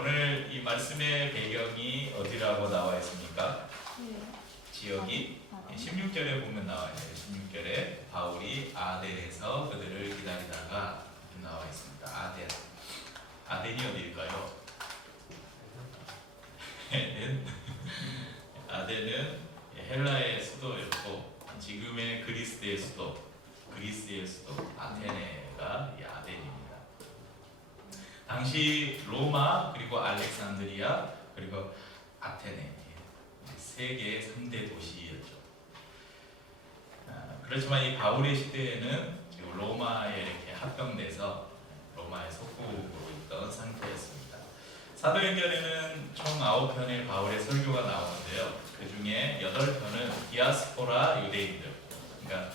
오늘 이 말씀의 배경이 어디라고 나와 있습니까? 지역이 16절에 보면 나와 있어요. 16절에 바울이 아덴에서 그들을 기다리다가 나와 있습니다. 아덴. 아덴이 어디일까요? 아덴은 헬라의 수도였고 지금의 그리스의 수도 아테네가 이 아덴입니다. 당시 로마 그리고 알렉산드리아 그리고 아테네 세계의 3대 도시였죠. 그렇지만 이 바울의 시대에는 지금 로마에 이렇게 합병돼서 로마의 속국으로 있던 상태였습니다. 사도행전에는 총 9편의 바울의 설교가 나오는데요. 그 중에 8편은 디아스포라 유대인들, 그러니까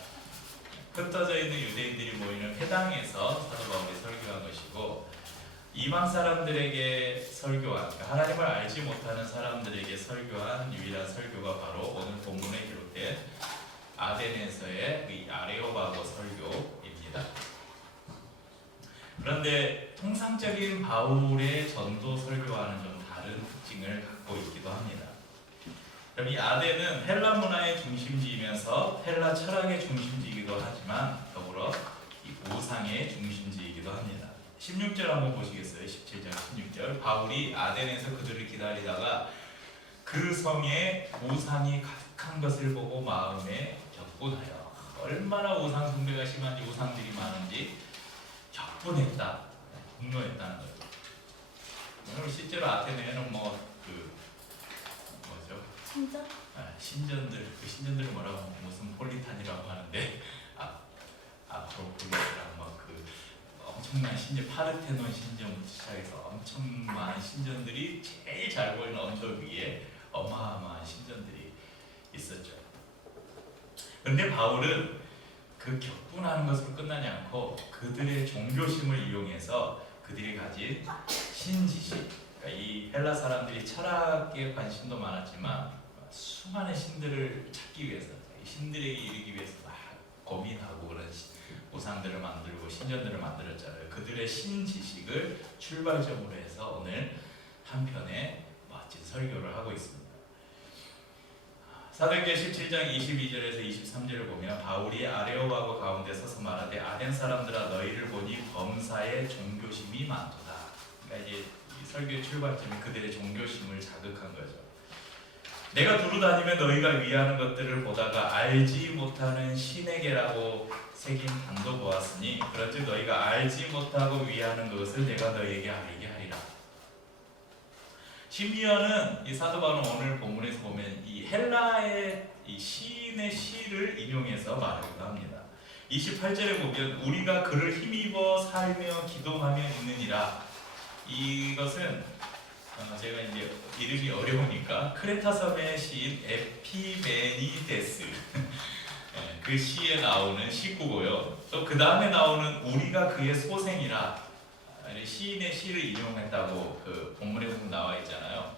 흩어져 있는 유대인들이 모이는 회당에서 사도 바울이 설교한 것이고, 이방 사람들에게 설교한, 그러니까 하나님을 알지 못하는 사람들에게 설교한 유일한 설교가 바로 오늘 본문에 기록된 아덴에서의 이 아레오바고 설교입니다. 그런데 통상적인 바울의 전도 설교와는 좀 다른 특징을 갖고 있기도 합니다. 그럼 이 아덴은 헬라 문화의 중심지이면서 헬라 철학의 중심지이기도 하지만 더불어 이 우상의 중심지이기도 합니다. 16절 한번 보시겠어요? 17절 16절. 바울이 아덴에서 그들을 기다리다가 그 성에 우상이 가득한 것을 보고 마음에 격분하여, 얼마나 우상 숭배가 심한지 우상들이 많은지 격분했다, 분노했다는 거죠. 오늘 실제로 아테네에는 진짜? 신전들, 그 신전들을 뭐라고 하면 무슨 폴리탄이라고 하는데 아크로폴리스라고 그 엄청난 신전, 파르테논 신전부터 시작해서 엄청 많은 신전들이 제일 잘 보이는 언덕 위에 어마어마한 신전들이 있었죠. 그런데 바울은 그 격분하는 것으로 끝나지 않고 그들의 종교심을 이용해서 그들이 가진 신지식, 그러니까 이 헬라 사람들이 철학에 관심도 많았지만 수많은 신들을 찾기 위해서, 신들에게 이르기 위해서 막 고민하고 그런 우상들을 만들고 신전들을 만들었잖아요. 그들의 신지식을 출발점으로 해서 오늘 한 편의 멋진 설교를 하고 있습니다. 사도행전 17장 22절에서 23절을 보면 바울이 아레오바고 가운데 서서 말하되 아덴 사람들아 너희를 보니 범사에 종교심이 많도다. 그러니까 이제 이 설교의 출발점이 그들의 종교심을 자극한 거죠. 내가 두루 다니며 너희가 위하는 것들을 보다가 알지 못하는 신에게라고 새긴 단도 보았으니 그런즉 너희가 알지 못하고 위하는 것을 내가 너희에게 알게 하리라. 심지어는 이 사도 바울은 오늘 본문에서 보면 이 헬라의 이 시인의 시를 인용해서 말하기도 합니다. 28절에 보면 우리가 그를 힘입어 살며 기도하며 있느니라. 이것은 제가 이제 이름이 어려우니까 크레타 섬의 시인 에피메니데스 그 시에 나오는 시구고요. 또 그 다음에 나오는 우리가 그의 소생이라, 시인의 시를 인용했다고 그 본문에 보면 나와 있잖아요.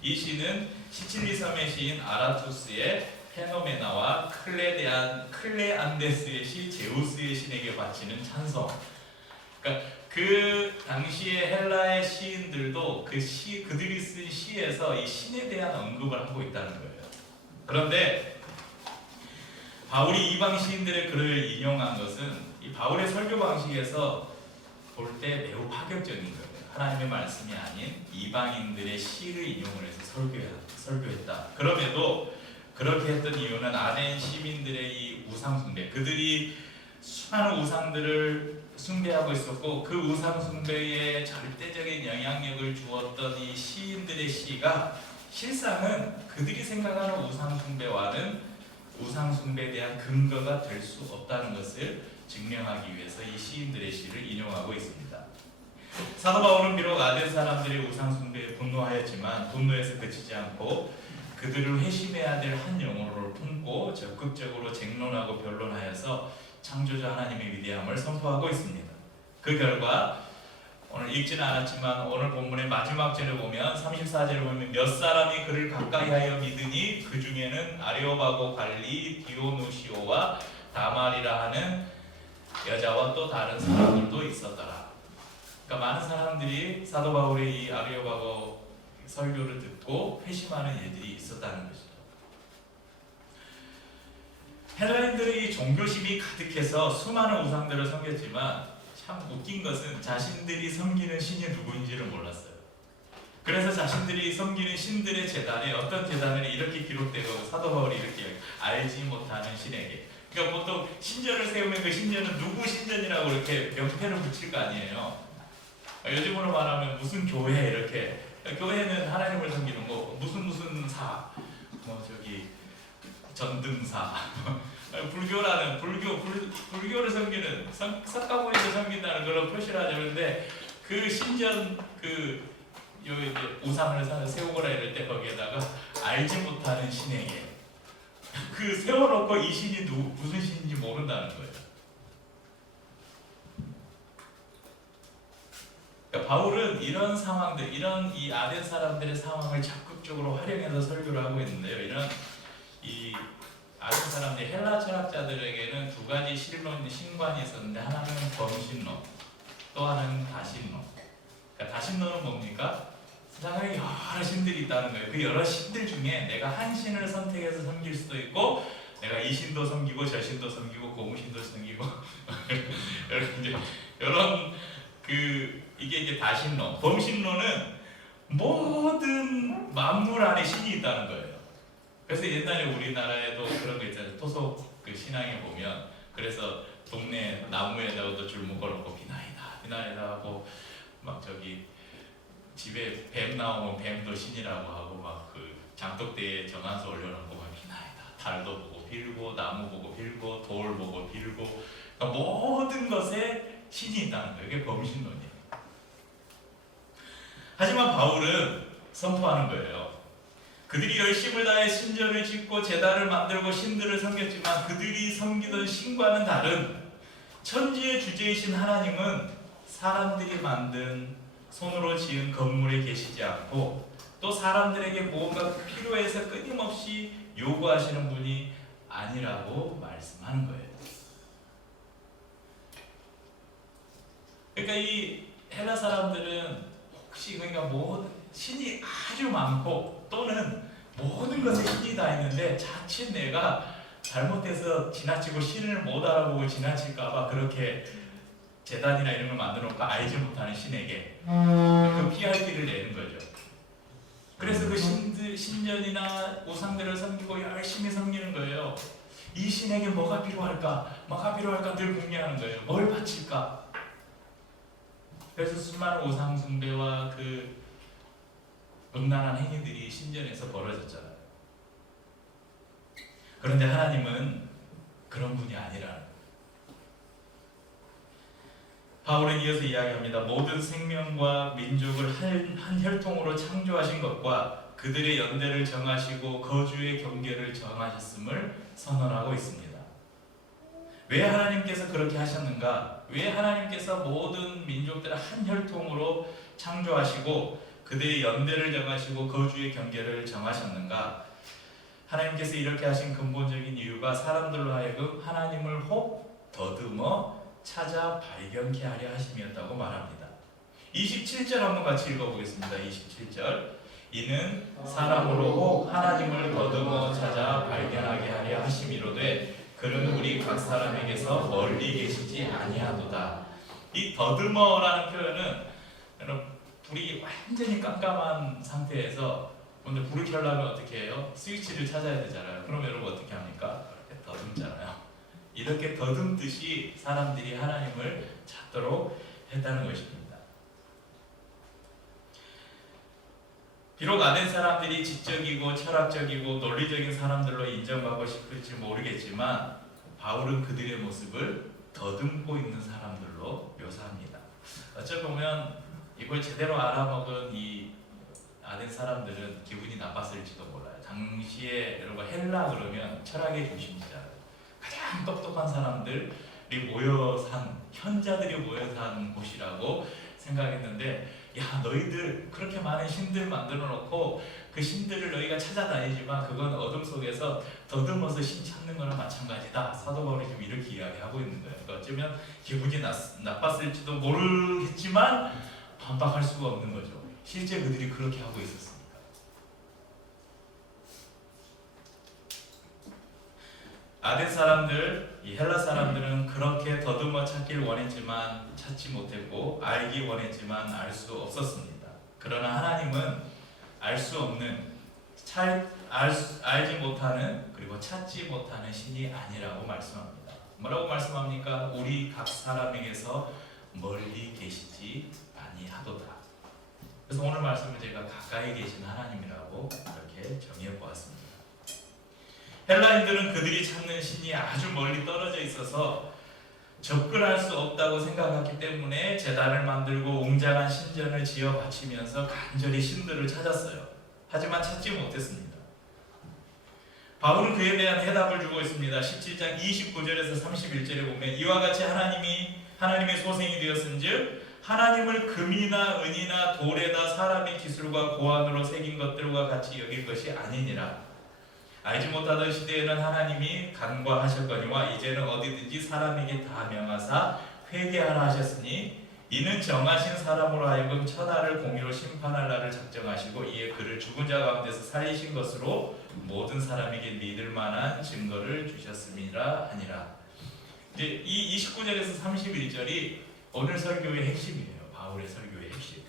이 시는 시칠리 섬의 시인 아라투스의 페노메나와 클레안데스의 시 제우스의 신에게 바치는 찬송. 그러니까 그 당시의 헬라의 시인들도 그들이 쓴 시에서 이 신에 대한 언급을 하고 있다는 거예요. 그런데 바울이 이방 시인들의 글을 인용한 것은 이 바울의 설교 방식에서 볼 때 매우 파격적인 거예요. 하나님의 말씀이 아닌 이방인들의 시를 인용을 해서 설교했다. 그럼에도 그렇게 했던 이유는 아덴 시민들의 이 우상 숭배, 그들이 수많은 우상들을 숭배하고 있었고 그 우상 숭배에 절대적인 영향력을 주었던 이 시인들의 시가 실상은 그들이 생각하는 우상 숭배와는 우상 숭배에 대한 근거가 될 수 없다는 것을 증명하기 위해서 이 시인들의 시를 인용하고 있습니다. 사도 바울은 비록 아덴 사람들의 우상 숭배에 분노하였지만 분노에서 그치지 않고 그들을 회심해야 될 한 영혼을 품고 적극적으로 쟁론하고 변론하여서 창조주 하나님의 위대함을 선포하고 있습니다. 그 결과 오늘 읽지는 않았지만 오늘 본문의 마지막 절을 보면 34절을 보면 몇 사람이 그를 가까이 하여 믿으니 그 중에는 아레오바고 관리 디오누시오와 다말이라 하는 여자와 또 다른 사람들도 있었더라. 그러니까 그러니까 많은 사람들이 사도 바울의 이 아리오바고 설교를 듣고 회심하는 일들이 있었다는 것이죠. 헬라인들의 종교심이 가득해서 수많은 우상들을 섬겼지만 참 웃긴 것은 자신들이 섬기는 신이 누구인지를 몰랐어요. 그래서 자신들이 섬기는 신들의 제단에 어떤 제단에 이렇게 기록되고 사도 바울이 이렇게 알지 못하는 신에게, 그러니까 보통 신전을 세우면 그 신전은 누구 신전이라고 이렇게 명패를 붙일 거 아니에요. 요즘으로 말하면 무슨 교회 이렇게, 교회는 하나님을 섬기는 거, 무슨 사, 뭐 저기 전등사, 불교라는 불교를 섬기는 석가모니를 섬긴다는 그런 표시를 하죠. 그런데 그 신전 그 이제 우상을 세우거나 이럴 때 거기에다가 알지 못하는 신에게 그 세워놓고 이 신이 무슨 신인지 모른다는 거예요. 그러니까 바울은 이런 상황들, 이런 이 아덴 사람들의 상황을 적극적으로 활용해서 설교를 하고 있는데요. 이런 이 아덴 사람들, 헬라 철학자들에게는 두 가지 신관이 있었는데, 하나는 범신론, 또 하나는 다신론. 그러니까 다신론은 뭡니까? 세상에 여러 신들이 있다는 거예요. 그 여러 신들 중에 내가 한 신을 선택해서 섬길 수도 있고, 내가 이 신도 섬기고 저 신도 섬기고 고무신도 섬기고 이런 이게 이제 다신론. 범신론은 모든 만물 안에 신이 있다는 거예요. 그래서 옛날에 우리나라에도 그런 거 있잖아요. 토속 그 신앙에 보면, 그래서 동네 나무에다가도 줄 묶어놓고 비나이다 하고, 막 저기 집에 뱀 나오면 뱀도 신이라고 하고, 막 그 장독대에 정한수 올려놓고 막 비나이다. 달도 보고 빌고, 나무 보고 빌고, 돌 보고 빌고, 그러니까 모든 것에 신이 있다는 거예요. 이게 범신론이에요. 하지만 바울은 선포하는 거예요. 그들이 열심을 다해 신전을 짓고 제단을 만들고 신들을 섬겼지만 그들이 섬기던 신과는 다른 천지의 주제이신 하나님은 사람들이 만든 손으로 지은 건물에 계시지 않고, 또 사람들에게 무언가 필요해서 끊임없이 요구하시는 분이 아니라고 말씀하는 거예요. 그러니까 이 헬라 사람들은 혹시, 그러니까 신이 아주 많고 또는 모든 것에 신이 다 있는데 자칫 내가 잘못해서 지나치고 신을 못 알아보고 지나칠까봐 그렇게 제단이나 이런 걸 만들어 놓고 알지 못하는 신에게 그 피할 길을 내는 거죠. 그래서 그 신전이나 우상들을 섬기고 열심히 섬기는 거예요. 이 신에게 뭐가 필요할까 늘 궁리하는 거예요. 뭘 바칠까? 그래서 수많은 우상 숭배와 그 음란한 행위들이 신전에서 벌어졌잖아요. 그런데 하나님은 그런 분이 아니라는 거예요. 바울은 이어서 이야기합니다. 모든 생명과 민족을 한 혈통으로 창조하신 것과 그들의 연대를 정하시고 거주의 경계를 정하셨음을 선언하고 있습니다. 왜 하나님께서 그렇게 하셨는가? 왜 하나님께서 모든 민족들을 한 혈통으로 창조하시고 그들의 연대를 정하시고 거주의 경계를 정하셨는가? 하나님께서 이렇게 하신 근본적인 이유가 사람들로 하여금 하나님을 혹 더듬어 찾아 발견케 하려 하심이었다고 말합니다. 27절 한번 같이 읽어보겠습니다. 27절. 이는 사람으로 혹 하나님을 더듬어 찾아 발견하게 하려 하심이로되 그는 우리 각 사람에게서 멀리 계시지 아니하도다. 이 더듬어라는 표현은, 불이 완전히 깜깜한 상태에서 근데 불을 켜려면 어떻게 해요? 스위치를 찾아야 되잖아요. 그럼 여러분 어떻게 합니까? 이렇게 더듬잖아요. 이렇게 더듬듯이 사람들이 하나님을 찾도록 했다는 것입니다. 비록 아덴 사람들이 지적이고 철학적이고 논리적인 사람들로 인정받고 싶을지 모르겠지만 바울은 그들의 모습을 더듬고 있는 사람들로 묘사합니다. 어찌 보면 이걸 제대로 알아먹은 이 아덴 사람들은 기분이 나빴을지도 몰라요. 당시에 여러분 헬라 그러면 철학의 중심지잖아요. 가장 똑똑한 사람들이 모여 산, 현자들이 모여 산 곳이라고 생각했는데 야 너희들 그렇게 많은 신들 만들어 놓고 그 신들을 너희가 찾아다니지만 그건 어둠 속에서 더듬어서 신 찾는 거랑 마찬가지다. 사도 바울이 지금 이렇게 이야기하고 있는 거예요. 그러니까 어쩌면 기분이 나빴을지도 모르겠지만 반박할 수가 없는 거죠. 실제 그들이 그렇게 하고 있었으니까. 아덴 사람들, 이 헬라 사람들은 그렇게 더듬어 찾길 원했지만 찾지 못했고 알기 원했지만 알 수 없었습니다. 그러나 하나님은 알 수 없는, 알지 못하는, 그리고 찾지 못하는 신이 아니라고 말씀합니다. 뭐라고 말씀합니까? 우리 각 사람에게서 멀리 계시지 아니하도다. 그래서 오늘 말씀을 제가 가까이 계신 하나님이라고 이렇게 정의해 보았습니다. 헬라인들은 그들이 찾는 신이 아주 멀리 떨어져 있어서 접근할 수 없다고 생각했기 때문에 제단을 만들고 웅장한 신전을 지어 바치면서 간절히 신들을 찾았어요. 하지만 찾지 못했습니다. 바울은 그에 대한 해답을 주고 있습니다. 17장 29절에서 31절에 보면 이와 같이 하나님의 소생이 되었은즉 하나님을 금이나 은이나 돌에다 사람의 기술과 고안으로 새긴 것들과 같이 여길 것이 아니니라. 알지 못하던 시대에는 하나님이 간과하셨거니와 이제는 어디든지 사람에게 다 명하사 회개하라 하셨으니 이는 정하신 사람으로 하여금 천하를 공의로 심판할 날을 작정하시고 이에 그를 죽은 자 가운데서 살리신 것으로 모든 사람에게 믿을 만한 증거를 주셨음이라 하니라. 이제 이 29절에서 31절이 오늘 설교의 핵심이에요. 바울의 설교의 핵심.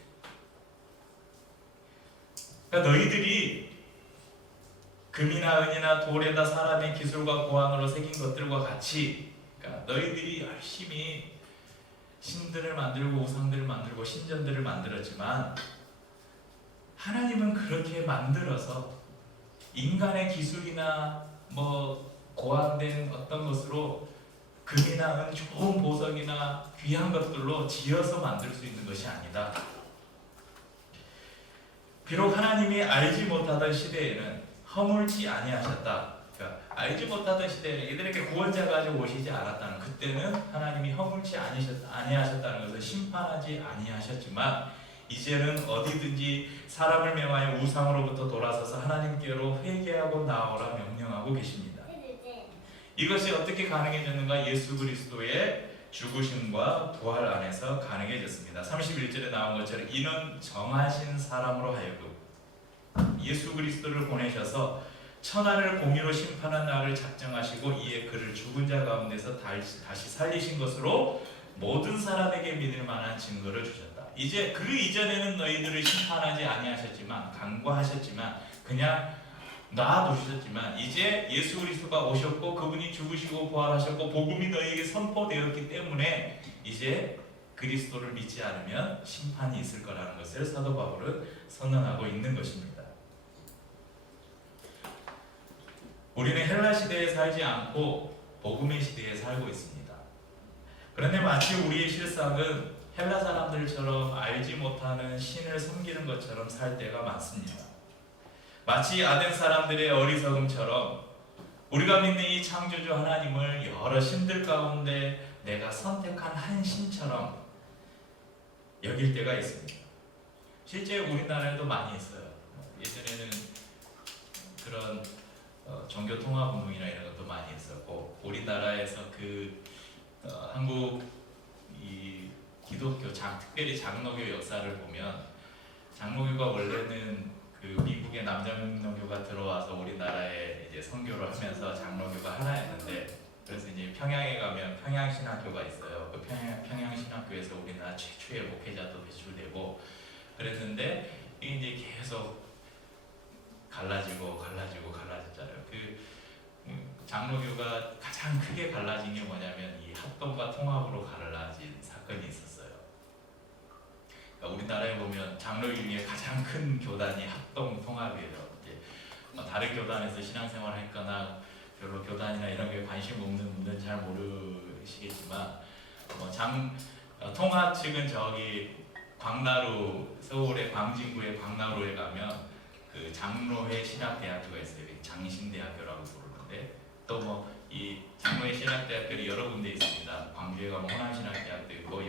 그러니까 너희들이 금이나 은이나 돌에다 사람의 기술과 고안으로 새긴 것들과 같이, 그러니까 너희들이 열심히 신들을 만들고 우상들을 만들고 신전들을 만들었지만 하나님은 그렇게 만들어서 인간의 기술이나 고안된 어떤 것으로 금이나 은, 좋은 보석이나 귀한 것들로 지어서 만들 수 있는 것이 아니다. 비록 하나님이 알지 못하던 시대에는 허물지 아니하셨다. 그러니까 알지 못하던 시대에 이들에게 구원자가 아직 오시지 않았다는, 그때는 하나님이 허물지 아니하셨다는 것을 심판하지 아니하셨지만 이제는 어디든지 사람을 명하여 우상으로부터 돌아서서 하나님께로 회개하고 나오라 명령하고 계십니다. 이것이 어떻게 가능해졌는가? 예수 그리스도의 죽으심과 부활 안에서 가능해졌습니다. 31절에 나온 것처럼 이는 정하신 사람으로 하여금 예수 그리스도를 보내셔서 천하를 공의로 심판한 날을 작정하시고 이에 그를 죽은 자 가운데서 다시 살리신 것으로 모든 사람에게 믿을 만한 증거를 주셨다. 이제 그 이전에는 너희들을 심판하지 아니하셨지만, 간과하셨지만, 그냥 놔두셨지만 이제 예수 그리스도가 오셨고 그분이 죽으시고 부활하셨고 복음이 너희에게 선포되었기 때문에 이제 그리스도를 믿지 않으면 심판이 있을 거라는 것을 사도 바울은 선언하고 있는 것입니다. 우리는 헬라 시대에 살지 않고 복음의 시대에 살고 있습니다. 그런데 마치 우리의 실상은 헬라 사람들처럼 알지 못하는 신을 섬기는 것처럼 살 때가 많습니다. 마치 아덴 사람들의 어리석음처럼 우리가 믿는 이 창조주 하나님을 여러 신들 가운데 내가 선택한 한 신처럼 여길 때가 있습니다. 실제 우리나라에도 많이 있어요. 예전에는 그런 종교 통합 운동이나 이런 것도 많이 있었고, 우리나라에서 한국 이 기독교 특별히 장로교 역사를 보면, 장로교가 원래는 미국의 남장로교가 들어와서 우리나라에 이제 선교를 하면서 장로교가 하나였는데, 그래서 이제 평양에 가면 평양신학교가 있어요. 그 평양신학교에서 우리나라 최초의 목회자도 배출되고 그랬는데, 이게 이제 계속 갈라지잖아요. 장로교가 가장 크게 갈라진 게 뭐냐면 이 합동과 통합으로 갈라진 사건이 있었어요. 그러니까 우리나라에 보면 장로교 중에 가장 큰 교단이 합동 통합이에요. 이제 다른 교단에서 신앙생활을 했거나 별로 교단이나 이런 게 관심 없는 분들은 잘 모르시겠지만, 통합 측은 저기 광나루, 서울의 광진구의 광나루에 가면 그 장로회 신학대학교가 있어요. 장신대학교라고 부르는데, 또 이 장로회 신학대학교는 여러 군데 있습니다. 광주에 가면 호남신학대학도 있고,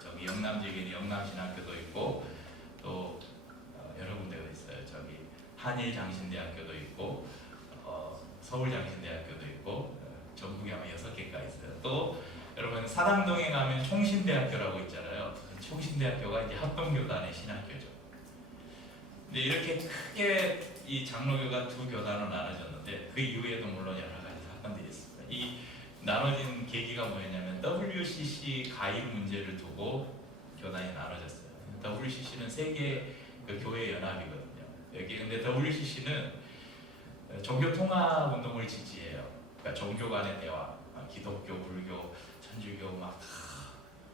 저기 영남 지역에는 영남신학교도 있고 또 여러 군데가 있어요. 저기 한일장신대학교도 있고 서울장신대학교도 있고 전국에 아마 6개가 있어요. 또 여러분 사당동에 가면 총신대학교라고 있잖아요. 총신대학교가 이제 합동교단의 신학교죠. 근데 이렇게 크게 이 장로교가 두 교단으로 나눠졌는데 그 이후에도 물론 여러 가지 사건들이 있습니다. 이 나눠진 계기가 뭐였냐면 WCC 가입 문제를 두고 교단이 나눠졌어요. WCC는 세계 그 교회 연합이거든요. 여기 근데 WCC는 종교 통합 운동을 지지해요. 그러니까 종교 간의 대화, 기독교, 불교, 천주교 막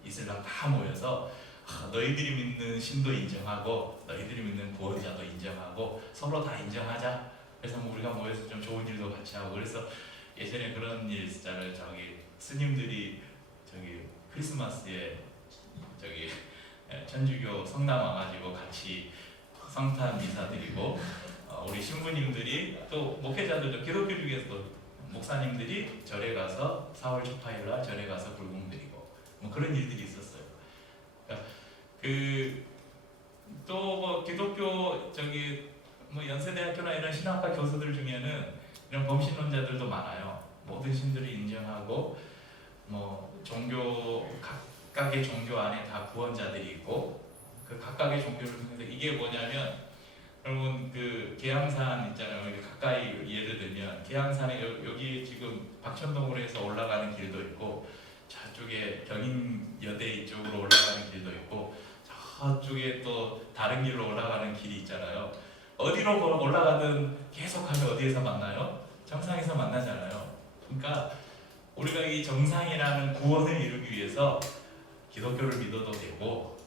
이슬람 다 모여서 너희들이 믿는 신도 인정하고 너희들이 믿는 구원자도 인정하고 서로 다 인정하자. 그래서 뭐 우리가 모여서 좀 좋은 일도 같이 하고 그래서 예전에 그런 일 있잖아요. 저기 스님들이 저기 크리스마스에 저기 천주교 성당 와가지고 같이 성탄 미사 드리고 우리 신부님들이 또 목회자들도 기독교 중에서도 목사님들이 절에 가서 4월 초파일날 절에 가서 불공 드리고 뭐 그런 일들이 있었어요. 그러니까 또 기독교 저기 뭐 연세대학교나 이런 신학과 교수들 중에는 이런 범신론자들도 많아요. 모든 신들을 인정하고 뭐 종교 각각의 종교 안에 다 구원자들이 있고 그 각각의 종교를 통해서 이게 뭐냐면 여러분 그 계양산 있잖아요. 여기 가까이 예를 들면 계양산에 여기 지금 박천동으로 해서 올라가는 길도 있고 저쪽에 경인여대 이쪽으로 올라가는 길도 있고 저쪽에 또 다른 길로 올라가는 길이 있잖아요. 어디로 올라가든 계속하면 어디에서 만나요? 정상에서 만나잖아요. 그러니까 우리가 이 정상이라는 구원을 이루기 위해서 기독교를 믿어도 되고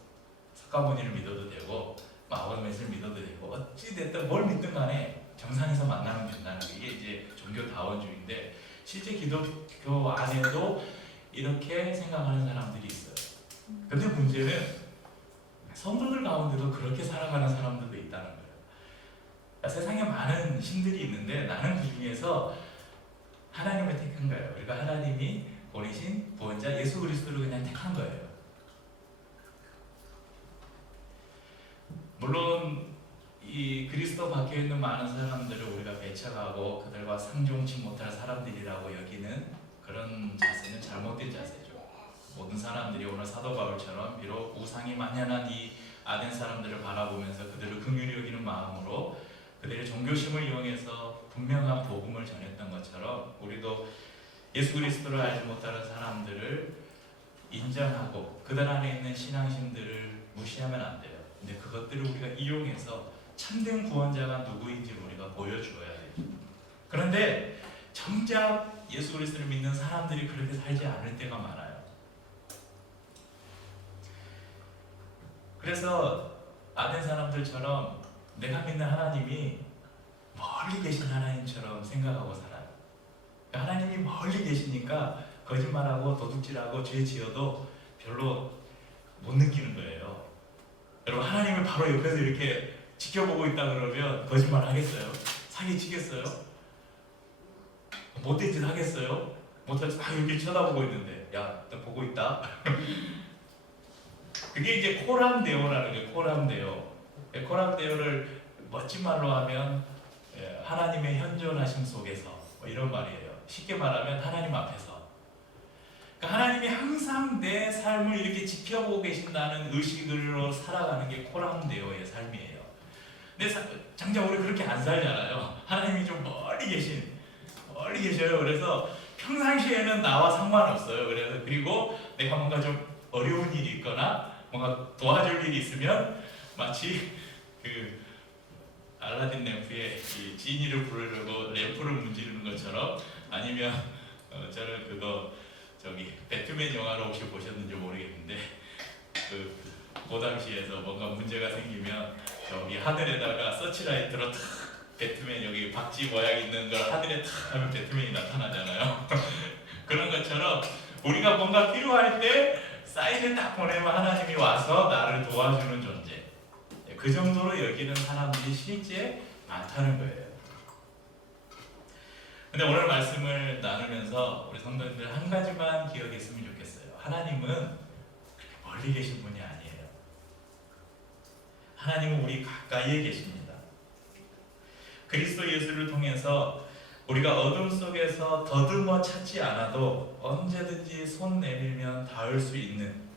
석가모니를 믿어도 되고 마호멧을 믿어도 되고 어찌 됐든 뭘 믿든 간에 정상에서 만나면 된다는 게 이게 이제 종교다원주의인데 실제 기독교 안에도 이렇게 생각하는 사람들이 있어요. 근데 문제는 성도들 가운데도 그렇게 살아가는 사람들도 있다는 거예요. 그러니까 세상에 많은 신들이 있는데 나는 그 중에서 하나님을 택한 거예요. 그러니까 하나님이 보내신 구원자 예수 그리스도를 그냥 택한 거예요. 물론 이 그리스도 밖에 있는 많은 사람들을 우리가 배척하고 그들과 상종치 못할 사람들이라고 여기는 그런 자세는 잘못된 자세죠. 모든 사람들이 오늘 사도 바울처럼 비록 우상이 만연한 이 아덴 사람들을 바라보면서 그들을 긍휼히 여기는 마음으로 그들의 종교심을 이용해서 분명한 복음을 전했던 것처럼 우리도 예수 그리스도를 알지 못하는 사람들을 인정하고 그들 안에 있는 신앙심들을 무시하면 안 돼요. 근데 그것들을 우리가 이용해서 참된 구원자가 누구인지 우리가 보여주어야 돼요. 그런데 정작 예수 그리스도를 믿는 사람들이 그렇게 살지 않을 때가 많아요. 그래서 아덴 사람들처럼 내가 믿는 하나님이 멀리 계신 하나님처럼 생각하고 살아요. 하나님이 멀리 계시니까 거짓말하고 도둑질하고 죄 지어도 별로 못 느끼는 거예요. 여러분 하나님을 바로 옆에서 이렇게 지켜보고 있다 그러면 거짓말 하겠어요? 사기 치겠어요? 못된 짓 하겠어요? 못하지. 여기 쳐다보고 있는데 야 너 보고 있다. 그게 이제 코람데오라는 게 코람데오. 코람데오를 멋진 말로 하면 하나님의 현존하심 속에서 뭐 이런 말이에요. 쉽게 말하면 하나님 앞에서. 그러니까 하나님이 항상 내 삶을 이렇게 지켜보고 계신다는 의식으로 살아가는 게 코람데오의 삶이에요. 근데 장작 우리 그렇게 안 살잖아요. 하나님이 좀 멀리 계셔요. 그래서 평상시에는 나와 상관없어요. 그리고 내가 뭔가 좀 어려운 일이 있거나 뭔가 도와줄 일이 있으면 마치 그 알라딘 램프에 이 지니를 부르려고 램프를 문지르는 것처럼 아니면 저는 그거 저기 배트맨 영화를 혹시 보셨는지 모르겠는데 그 당시에서 뭔가 문제가 생기면 저기 하늘에다가 서치라이트로 탁 배트맨 여기 박쥐 모양 있는 걸 하늘에 탁 하면 배트맨이 나타나잖아요. 그런 것처럼 우리가 뭔가 필요할 때 사인을 딱 보내면 하나님이 와서 나를 도와주는 존재. 그 정도로 여기는 사람들이 실제 많다는 거예요. 근데 오늘 말씀을 나누면서 우리 성도님들 한 가지만 기억했으면 좋겠어요. 하나님은 그렇게 멀리 계신 분이 아니에요. 하나님은 우리 가까이에 계십니다. 그리스도 예수를 통해서 우리가 어둠 속에서 더듬어 찾지 않아도 언제든지 손 내밀면 닿을 수 있는,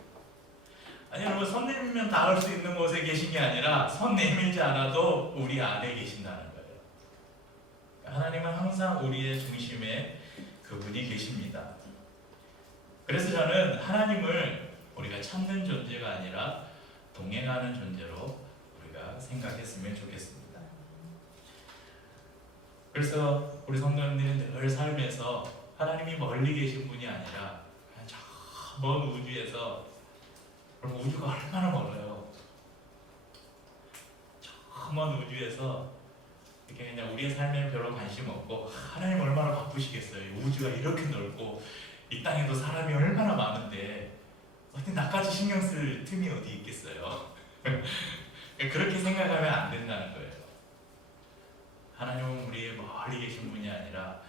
아니 여러분, 손 내밀면 닿을 수 있는 곳에 계신 게 아니라 손 내밀지 않아도 우리 안에 계신다는 거예요. 하나님은 항상 우리의 중심에 그분이 계십니다. 그래서 저는 하나님을 우리가 찾는 존재가 아니라 동행하는 존재로 우리가 생각했으면 좋겠습니다. 그래서 우리 성도님들은 늘 삶에서 하나님이 멀리 계신 분이 아니라 저 먼 우주에서, 그럼 우주가 얼마나 멀어요? 저 먼 우주에서 이렇게 그냥 우리의 삶에 별로 관심 없고, 하나님 얼마나 바쁘시겠어요? 우주가 이렇게 넓고 이 땅에도 사람이 얼마나 많은데 어디 나까지 신경 쓸 틈이 어디 있겠어요? 그렇게 생각하면 안 된다는 거예요. 하나님은 우리의 멀리 계신 분이 아니라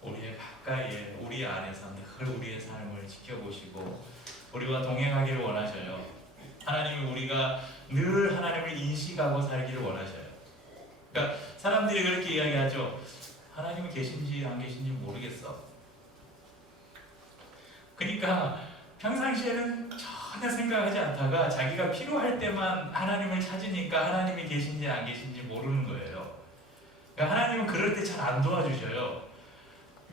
우리의 가까이에, 우리 안에서 늘 우리의 삶을 지켜보시고 우리와 동행하기를 원하셔요. 하나님이 우리가 늘 하나님을 인식하고 살기를 원하셔요. 그러니까 사람들이 그렇게 이야기하죠. 하나님은 계신지 안 계신지 모르겠어. 그러니까 평상시에는 전혀 생각하지 않다가 자기가 필요할 때만 하나님을 찾으니까 하나님이 계신지 안 계신지 모르는 거예요. 그러니까 하나님은 그럴 때 잘 안 도와주셔요.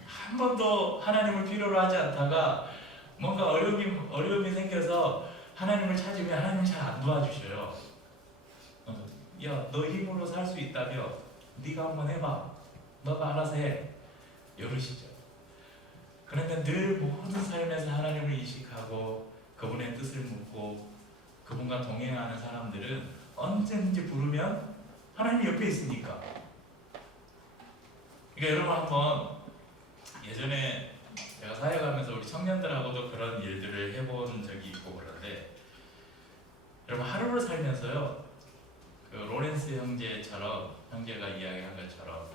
한 번도 하나님을 필요로 하지 않다가 뭔가 어려움이 생겨서 하나님을 찾으면 하나님이 잘 안 도와주셔요. 야, 너 힘으로 살 수 있다며? 네가 한번 해봐. 너가 알아서 해. 이러시죠. 그런데 늘 모든 삶에서 하나님을 인식하고 그분의 뜻을 묻고 그분과 동행하는 사람들은 언제든지 부르면 하나님이 옆에 있으니까. 그러니까 여러분, 한번 예전에 제가 사회 가면서 우리 청년들하고도 그런 일들을 해본 적이 있고 그런데, 여러분 하루를 살면서요, 그 로렌스 형제가 이야기한 것처럼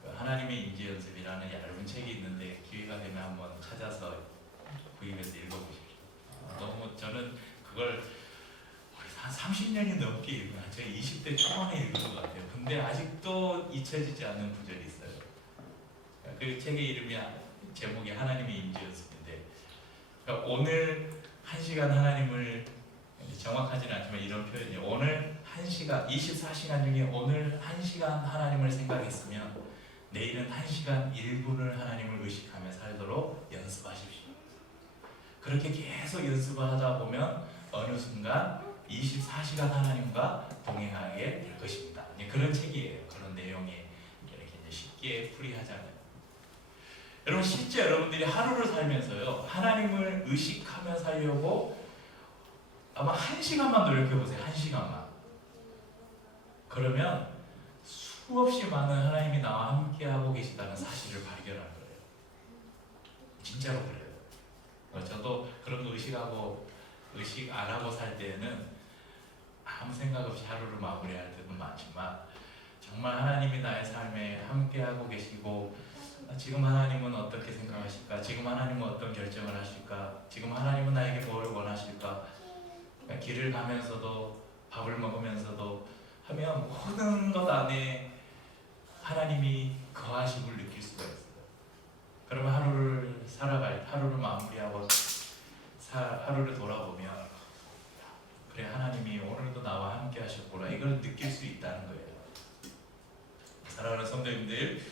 그 하나님의 인지 연습이라는 얇은 책이 있는데 기회가 되면 한번 찾아서 구입해서 읽어보십시오. 너무 저는 그걸 한 30년이 넘게 읽은, 제가 20대 초반에 읽은 것 같아요. 근데 아직도 잊혀지지 않는 구절이 있어요. 그 책의 이름이, 제목이 하나님의 인지 연습인데, 그러니까 오늘 1시간 하나님을, 정확하지는 않지만 이런 표현이에요. 오늘 1시간, 24시간 중에 오늘 1시간 하나님을 생각했으면 내일은 1시간 1분을 하나님을 의식하며 살도록 연습하십시오. 그렇게 계속 연습을 하다 보면 어느 순간 24시간 하나님과 동행하게 될 것입니다. 그런 책이에요. 그런 내용이 이렇게 쉽게 풀이하잖아요. 여러분, 실제 여러분들이 하루를 살면서요, 하나님을 의식하며 살려고 아마 1시간만 노력해보세요. 1시간만. 그러면 수없이 많은 하나님이 나와 함께하고 계시다는 사실을 발견할 거예요. 진짜로 그래요. 저도 그런 거 의식 안 하고 살 때는 아무 생각 없이 하루를 마무리할 때도 많지만, 정말 하나님이 나의 삶에 함께하고 계시고, 지금 하나님은 어떻게 생각하실까? 지금 하나님은 어떤 결정을 하실까? 지금 하나님은 나에게 뭘 원하실까? 길을 가면서도, 밥을 먹으면서도 하면 모든 것 안에 하나님이 거하심을 느낄 수가 있어요. 그러면 하루를 마무리하고 하루를 돌아보면, 그래, 하나님이 오늘도 나와 함께 하셨구나, 이걸 느낄 수 있다는 거예요. 사랑하는 성도님들,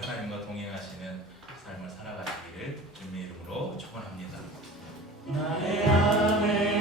하나님과 동행하시는 삶을 살아가시기를 주님의 이름으로 축원합니다. 나의 안에